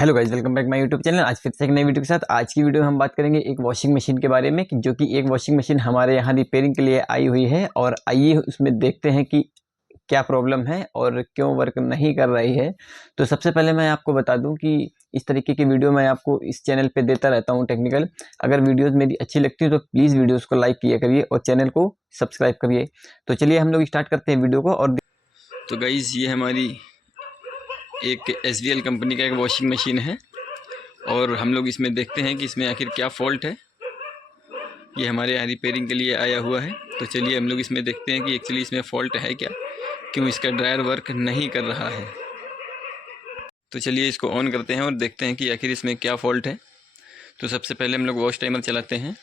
Hello guys, welcome back my YouTube channel. आज फिर से एक नई वीडियो के साथ। आज की वीडियो में हम बात करेंगे एक वॉशिंग मशीन के बारे में जो कि एक वॉशिंग मशीन हमारे यहाँ रिपेयरिंग के लिए आई हुई है। और आइए उसमें देखते हैं कि क्या प्रॉब्लम है और क्यों वर्क नहीं कर रही है। तो सबसे पहले मैं आपको बता दूं कि इस तरीके की वीडियो मैं आपको इस चैनल पे देता रहता हूं टेक्निकल। अगर वीडियोस मेरी अच्छी लगती है तो प्लीज़ वीडियोस को लाइक किया करिए और चैनल को सब्सक्राइब करिए। तो चलिए हम लोग स्टार्ट करते हैं वीडियो को। और तो गाइस, ये हमारी एक SVL कंपनी का एक वॉशिंग मशीन है और हम लोग इसमें देखते हैं कि इसमें आखिर क्या फ़ॉल्ट है। ये हमारे यहाँ रिपेयरिंग के लिए आया हुआ है। तो चलिए हम लोग इसमें देखते हैं कि एक्चुअली इसमें फ़ॉल्ट है क्या, क्यों इसका ड्रायर वर्क नहीं कर रहा है। तो चलिए इसको ऑन करते हैं और देखते हैं कि आखिर इसमें क्या फ़ॉल्ट है। तो सबसे पहले हम लोग वॉश टाइमर चलाते हैं।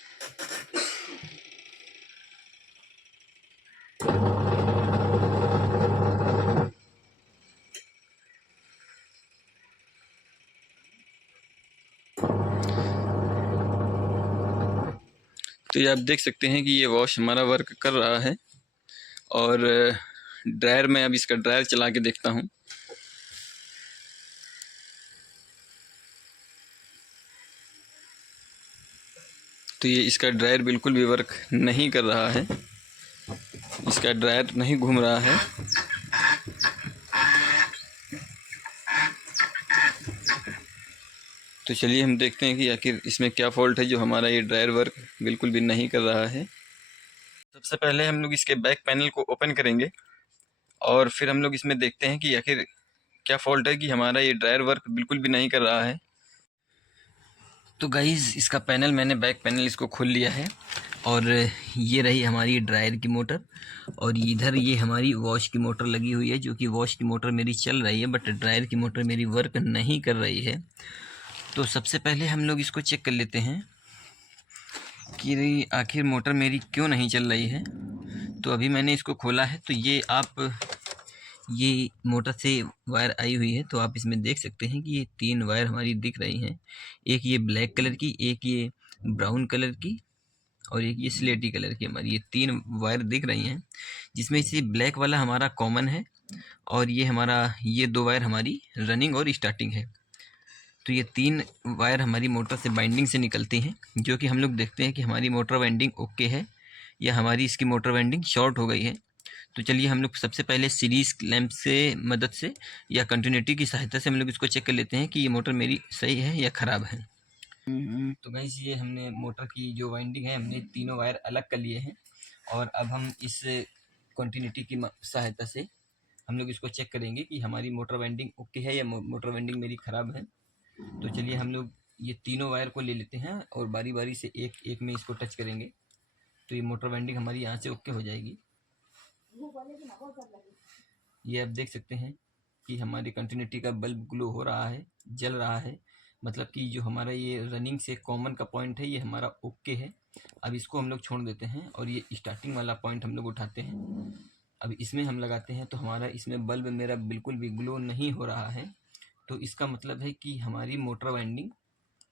तो ये आप देख सकते हैं कि ये वॉश हमारा वर्क कर रहा है। और ड्रायर में अब इसका ड्रायर चला के देखता हूँ। तो ये इसका ड्रायर बिल्कुल भी वर्क नहीं कर रहा है, इसका ड्रायर नहीं घूम रहा है। तो चलिए हम देखते हैं कि आखिर इसमें क्या फ़ॉल्ट है जो हमारा ये ड्रायर वर्क बिल्कुल भी नहीं कर रहा है। सबसे पहले हम लोग इसके बैक पैनल को ओपन करेंगे और फिर हम लोग इसमें देखते हैं कि आखिर क्या फ़ॉल्ट है कि हमारा ये ड्रायर वर्क बिल्कुल भी नहीं कर रहा है। तो गाइज़, इसका पैनल मैंने बैक पैनल इसको खोल लिया है और ये रही हमारी ड्रायर की मोटर और इधर ये हमारी वॉश की मोटर लगी हुई है, जो कि वॉश की मोटर मेरी चल रही है बट ड्रायर की मोटर मेरी वर्क नहीं कर रही है। तो सबसे पहले हम लोग इसको चेक कर लेते हैं कि आखिर मोटर मेरी क्यों नहीं चल रही है। तो अभी मैंने इसको खोला है तो ये मोटर से वायर आई हुई है। तो आप इसमें देख सकते हैं कि ये 3 वायर हमारी दिख रही हैं। एक ये ब्लैक कलर की, एक ये ब्राउन कलर की और एक ये स्लेटी कलर की। हमारी ये 3 वायर दिख रही हैं, जिसमें से ब्लैक वाला हमारा कॉमन है और ये 2 वायर हमारी रनिंग और स्टार्टिंग है। तो ये 3 वायर हमारी मोटर से बाइंडिंग से निकलती हैं, जो कि हम लोग देखते हैं कि हमारी मोटर वाइंडिंग ओके है या हमारी इसकी मोटर वाइंडिंग शॉर्ट हो गई है। तो चलिए हम लोग सबसे पहले सीरीज़ लैंप से मदद से या कंटिन्यूटी की सहायता से हम लोग इसको चेक कर लेते हैं कि ये मोटर मेरी सही है या ख़राब है। तो गाइस, ये हमने मोटर की जो वाइंडिंग है हमने तीनों वायर अलग कर लिए हैं और अब हम इस कंटिन्यूटी की सहायता से हम लोग इसको चेक करेंगे कि हमारी मोटर वाइंडिंग ओके है या मोटर वाइंडिंग मेरी ख़राब है। तो चलिए हम लोग ये तीनों वायर को ले लेते हैं और बारी बारी से एक एक में इसको टच करेंगे। तो ये मोटर वाइंडिंग हमारी यहाँ से ओके हो जाएगी। ये आप देख सकते हैं कि हमारी कंटिन्यूटी का बल्ब ग्लो हो रहा है, जल रहा है। मतलब कि जो हमारा ये रनिंग से कॉमन का पॉइंट है ये हमारा ओके है। अब इसको हम लोग छोड़ देते हैं और ये स्टार्टिंग वाला पॉइंट हम लोग उठाते हैं। अब इसमें हम लगाते हैं तो हमारा इसमें बल्ब मेरा बिल्कुल भी ग्लो नहीं हो रहा है। तो इसका मतलब है कि हमारी मोटर वाइंडिंग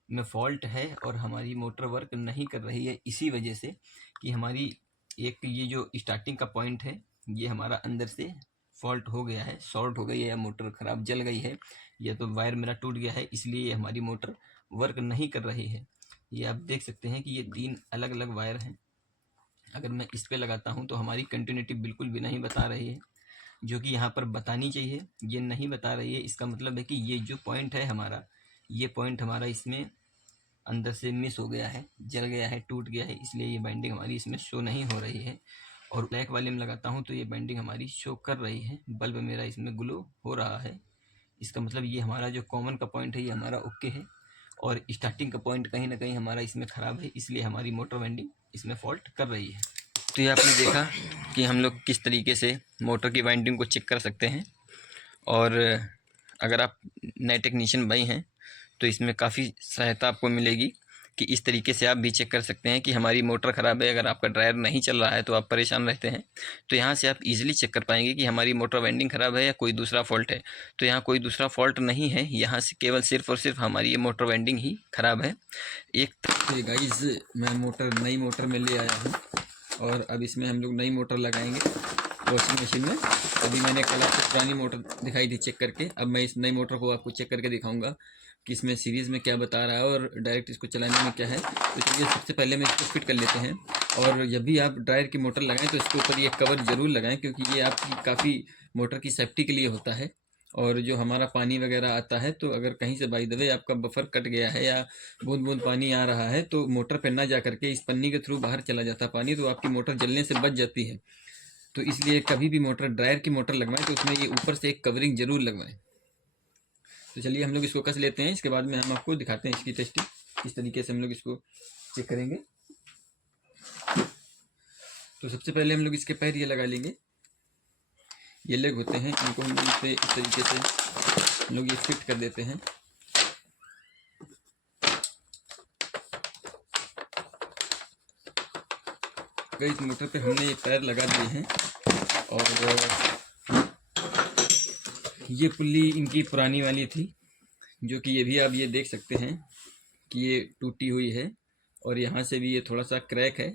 में फ़ॉल्ट है और हमारी मोटर वर्क नहीं कर रही है, इसी वजह से कि हमारी एक ये जो स्टार्टिंग का पॉइंट है ये हमारा अंदर से फॉल्ट हो गया है, शॉर्ट हो गई है या मोटर ख़राब जल गई है या तो वायर मेरा टूट गया है, इसलिए ये हमारी मोटर वर्क नहीं कर रही है। ये आप देख सकते हैं कि ये 3 अलग अलग वायर हैं। अगर मैं इस पे लगाता हूँ तो हमारी कंटिन्यूटी बिल्कुल भी नहीं बता रही है, जो कि यहाँ पर बतानी चाहिए, ये नहीं बता रही है। इसका मतलब है कि ये जो पॉइंट है हमारा, ये पॉइंट हमारा इसमें अंदर से मिस हो गया है, जल गया है, टूट गया है, इसलिए ये बाइंडिंग हमारी इसमें शो नहीं हो रही है। और ब्लैक वाले में लगाता हूँ तो ये बाइंडिंग हमारी शो कर रही है, बल्ब मेरा इसमें ग्लो हो रहा है। इसका मतलब ये हमारा जो कॉमन का पॉइंट है ये हमारा ओके है और स्टार्टिंग का पॉइंट कहीं ना कहीं हमारा इसमें ख़राब है, इसलिए हमारी मोटर वाइंडिंग इसमें फॉल्ट कर रही है। तो ये आपने देखा कि हम लोग किस तरीके से मोटर की वाइंडिंग को चेक कर सकते हैं। और अगर आप नए टेक्नीशियन भाई हैं तो इसमें काफ़ी सहायता आपको मिलेगी कि इस तरीके से आप भी चेक कर सकते हैं कि हमारी मोटर ख़राब है। अगर आपका ड्रायर नहीं चल रहा है तो आप परेशान रहते हैं, तो यहाँ से आप इजीली चेक कर पाएंगे कि हमारी मोटर वाइंडिंग ख़राब है या कोई दूसरा फॉल्ट है। तो यहाँ कोई दूसरा फॉल्ट नहीं है, यहाँ से केवल सिर्फ और सिर्फ हमारी ये मोटर वाइंडिंग ही ख़राब है। तो गाइस, मैं नई मोटर में ले आया हूँ और अब इसमें हम लोग नई मोटर लगाएंगे वॉशिंग मशीन में। अभी मैंने कल आपको पुरानी मोटर दिखाई थी चेक करके, अब मैं इस नई मोटर को आपको चेक करके दिखाऊंगा। कि इसमें सीरीज़ में क्या बता रहा है और डायरेक्ट इसको चलाने में क्या है। तो चलिए सबसे पहले मैं इसको फिट कर लेते हैं। और जब भी आप ड्रायर की मोटर लगाएं तो इसके ऊपर ये कवर ज़रूर लगाएं, क्योंकि ये आपकी काफ़ी मोटर की सेफ्टी के लिए होता है। और जो हमारा पानी वगैरह आता है, तो अगर कहीं से बाय द वे आपका बफर कट गया है या बूंद बूंद पानी आ रहा है, तो मोटर पर ना जा करके इस पन्नी के थ्रू बाहर चला जाता पानी, तो आपकी मोटर जलने से बच जाती है। तो इसलिए कभी भी मोटर, ड्रायर की मोटर लगवाएं तो उसमें ये ऊपर से एक कवरिंग जरूर लगवाएं। तो चलिए हम लोग इसको कस लेते हैं, इसके बाद में हम आपको दिखाते हैं इसकी टेस्टिंग किस तरीके से हम लोग इसको चेक करेंगे। तो सबसे पहले हम लोग इसके पैर ये लगा लेंगे, ये लेग होते हैं, इनको हम इसे इस तरीके से हम लोग ये फिट कर देते हैं। इस मोटर पे हमने ये पैर लगा दिए हैं। और ये पुल्ली इनकी पुरानी वाली थी, जो कि ये भी आप ये देख सकते हैं कि ये टूटी हुई है और यहाँ से भी ये थोड़ा सा क्रैक है।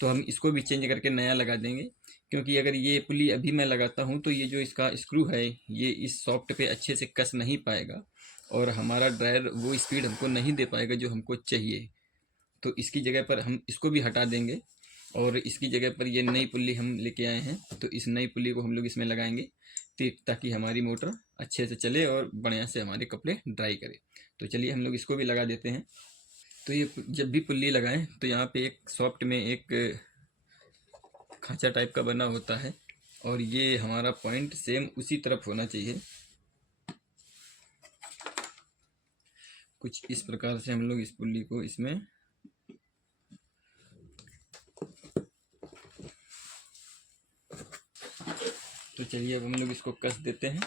तो हम इसको भी चेंज करके नया लगा देंगे, क्योंकि अगर ये पुली अभी मैं लगाता हूँ तो ये जो इसका स्क्रू है ये इस सॉफ्ट पे अच्छे से कस नहीं पाएगा और हमारा ड्रायर वो स्पीड हमको नहीं दे पाएगा जो हमको चाहिए। तो इसकी जगह पर हम इसको भी हटा देंगे और इसकी जगह पर ये नई पुल्ली हम लेके आए हैं। तो इस नई पुल्ली को हम लोग इसमें लगाएंगे ताकि हमारी मोटर अच्छे से चले और बढ़िया से हमारे कपड़े ड्राई करे। तो चलिए हम लोग इसको भी लगा देते हैं। तो ये जब भी पुल्ली लगाएं तो यहाँ पे एक सॉफ्ट में एक खांचा टाइप का बना होता है और ये हमारा पॉइंट सेम उसी तरफ होना चाहिए। कुछ इस प्रकार से हम लोग इस पुल्ली को इसमें तो चलिए अब हम लोग इसको कस देते हैं।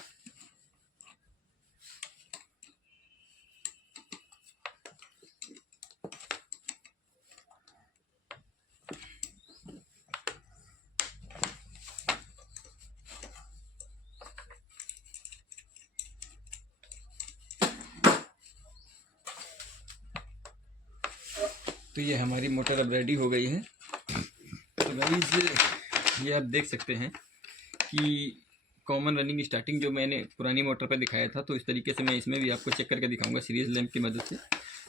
तो ये हमारी मोटर अब रेडी हो गई है। तो गाइस ये आप देख सकते हैं कि कॉमन रनिंग स्टार्टिंग जो मैंने पुरानी मोटर पर दिखाया था, तो इस तरीके से मैं इसमें भी आपको चेक करके दिखाऊंगा सीरीज लैंप की मदद से।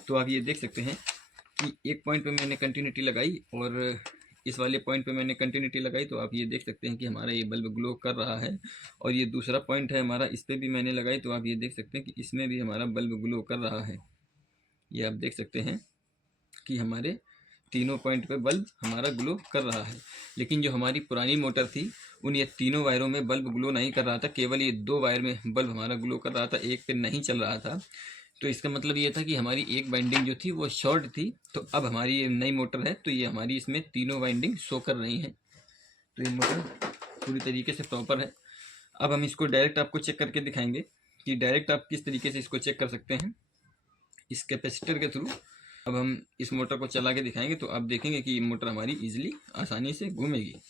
तो आप ये देख सकते हैं कि एक पॉइंट पे मैंने कंटिन्यूटी लगाई और इस वाले पॉइंट पे मैंने कंटिन्यूटी लगाई, तो आप ये देख सकते हैं कि हमारा ये बल्ब ग्लो कर रहा है। और ये दूसरा पॉइंट है हमारा, इस पर भी मैंने लगाई, तो आप ये देख सकते हैं कि इसमें भी हमारा बल्ब ग्लो कर रहा है। ये आप देख सकते हैं कि हमारे तीनों पॉइंट पे बल्ब हमारा ग्लो कर रहा है। लेकिन जो हमारी पुरानी मोटर थी उन ये तीनों वायरों में बल्ब ग्लो नहीं कर रहा था, केवल ये 2 वायर में बल्ब हमारा ग्लो कर रहा था, एक पे नहीं चल रहा था। तो इसका मतलब ये था कि हमारी एक वाइंडिंग जो थी वो शॉर्ट थी। तो अब हमारी ये नई मोटर है तो ये हमारी इसमें तीनों वाइंडिंग शो कर रही हैं। तो ये मोटर पूरी तरीके से प्रॉपर है। अब हम इसको डायरेक्ट आपको चेक करके दिखाएंगे कि डायरेक्ट आप किस तरीके से इसको चेक कर सकते हैं इस कैपेसिटर के थ्रू। अब हम इस मोटर को चला के दिखाएंगे तो आप देखेंगे कि ये मोटर हमारी इजीली आसानी से घूमेगी।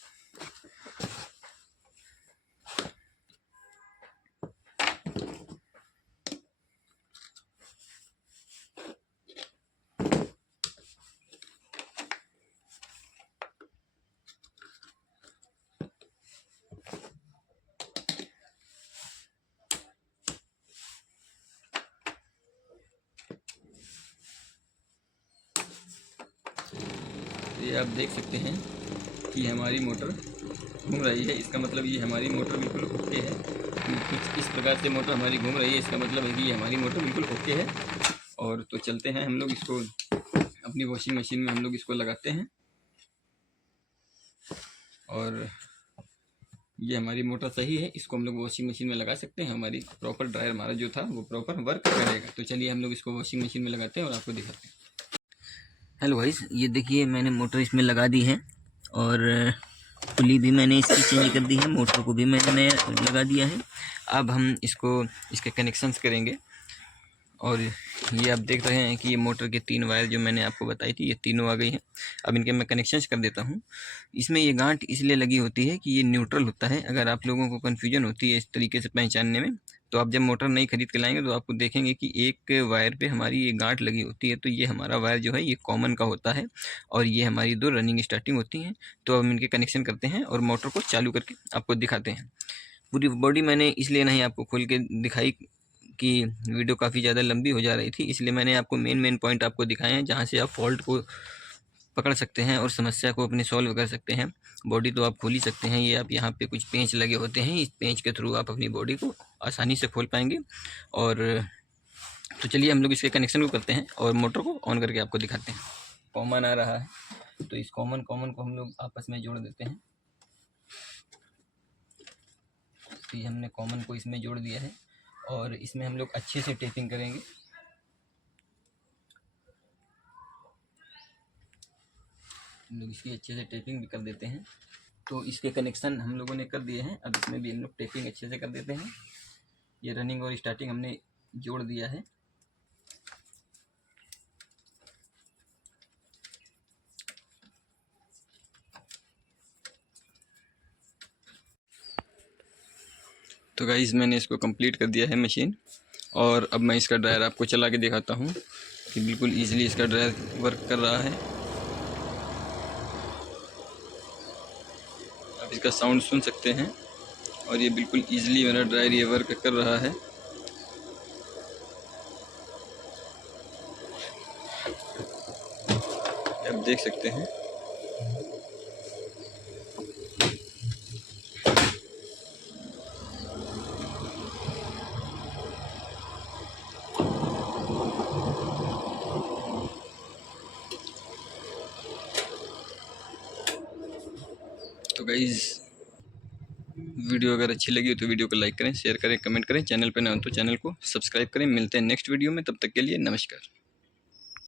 ये आप देख सकते हैं कि हमारी मोटर घूम रही है, इसका मतलब ये हमारी मोटर बिल्कुल ओके है। कुछ इस प्रकार से मोटर हमारी घूम रही है, इसका मतलब है कि ये हमारी मोटर बिल्कुल ओके है। और तो चलते हैं हम लोग इसको अपनी वॉशिंग मशीन में हम लोग इसको लगाते हैं और ये हमारी मोटर सही है, इसको हम लोग वॉशिंग मशीन में लगा सकते हैं। हमारी प्रॉपर ड्रायर हमारा जो था वो प्रॉपर वर्क करेगा। तो चलिए हम लोग इसको वॉशिंग मशीन में लगाते हैं और आपको दिखाते हैं। हेलो गाइस, ये देखिए मैंने मोटर इसमें लगा दी है और पुली भी मैंने इसकी चेंज कर दी है, मोटर को भी मैंने लगा दिया है। अब हम इसको इसके कनेक्शंस करेंगे और ये आप देख रहे हैं कि ये मोटर के 3 वायर जो मैंने आपको बताई थी ये तीनों आ गई हैं। अब इनके मैं कनेक्शंस कर देता हूँ। इसमें ये गांठ इसलिए लगी होती है कि ये न्यूट्रल होता है। अगर आप लोगों को कन्फ्यूजन होती है इस तरीके से पहचानने में, तो आप जब मोटर नई खरीद के लाएंगे तो आपको देखेंगे कि एक वायर पे हमारी ये गांठ लगी होती है। तो ये हमारा वायर जो है ये कॉमन का होता है और ये हमारी 2 रनिंग स्टार्टिंग होती हैं। तो हम इनके कनेक्शन करते हैं और मोटर को चालू करके आपको दिखाते हैं। पूरी बॉडी मैंने इसलिए नहीं आपको खोल के दिखाई कि वीडियो काफ़ी ज़्यादा लंबी हो जा रही थी, इसलिए मैंने आपको मेन पॉइंट आपको दिखाए हैं जहाँ से आप फॉल्ट को पकड़ सकते हैं और समस्या को अपने सॉल्व कर सकते हैं। बॉडी तो आप खोल ही सकते हैं, ये आप यहाँ पे कुछ पेंच लगे होते हैं, इस पेंच के थ्रू आप अपनी बॉडी को आसानी से खोल पाएंगे। और तो चलिए हम लोग इसके कनेक्शन को करते हैं और मोटर को ऑन करके आपको दिखाते हैं। कॉमन आ रहा है, तो इस कॉमन को हम लोग आपस में जोड़ देते हैं। तो ये हमने कॉमन को इसमें जोड़ दिया है और इसमें हम लोग अच्छे से टेपिंग करेंगे। हम लोग इसकी अच्छे से टेपिंग भी कर देते हैं। तो इसके कनेक्शन हम लोगों ने कर दिए हैं, अब इसमें भी हम लोग टेपिंग अच्छे से कर देते हैं। ये रनिंग और स्टार्टिंग हमने जोड़ दिया है। तो गाइस मैंने इसको कंप्लीट कर दिया है मशीन, और अब मैं इसका ड्रायर आपको चला के दिखाता हूँ कि बिल्कुल ईजिली इसका ड्रायर वर्क कर रहा है। आप इसका साउंड सुन सकते हैं और ये बिल्कुल ईजिली मेरा ड्रायर ये वर्क कर रहा है। आप देख सकते हैं। तो गाइस वीडियो अगर अच्छी लगी हो तो वीडियो को लाइक करें, शेयर करें, कमेंट करें। चैनल पर ना हो तो चैनल को सब्सक्राइब करें। मिलते हैं नेक्स्ट वीडियो में, तब तक के लिए नमस्कार।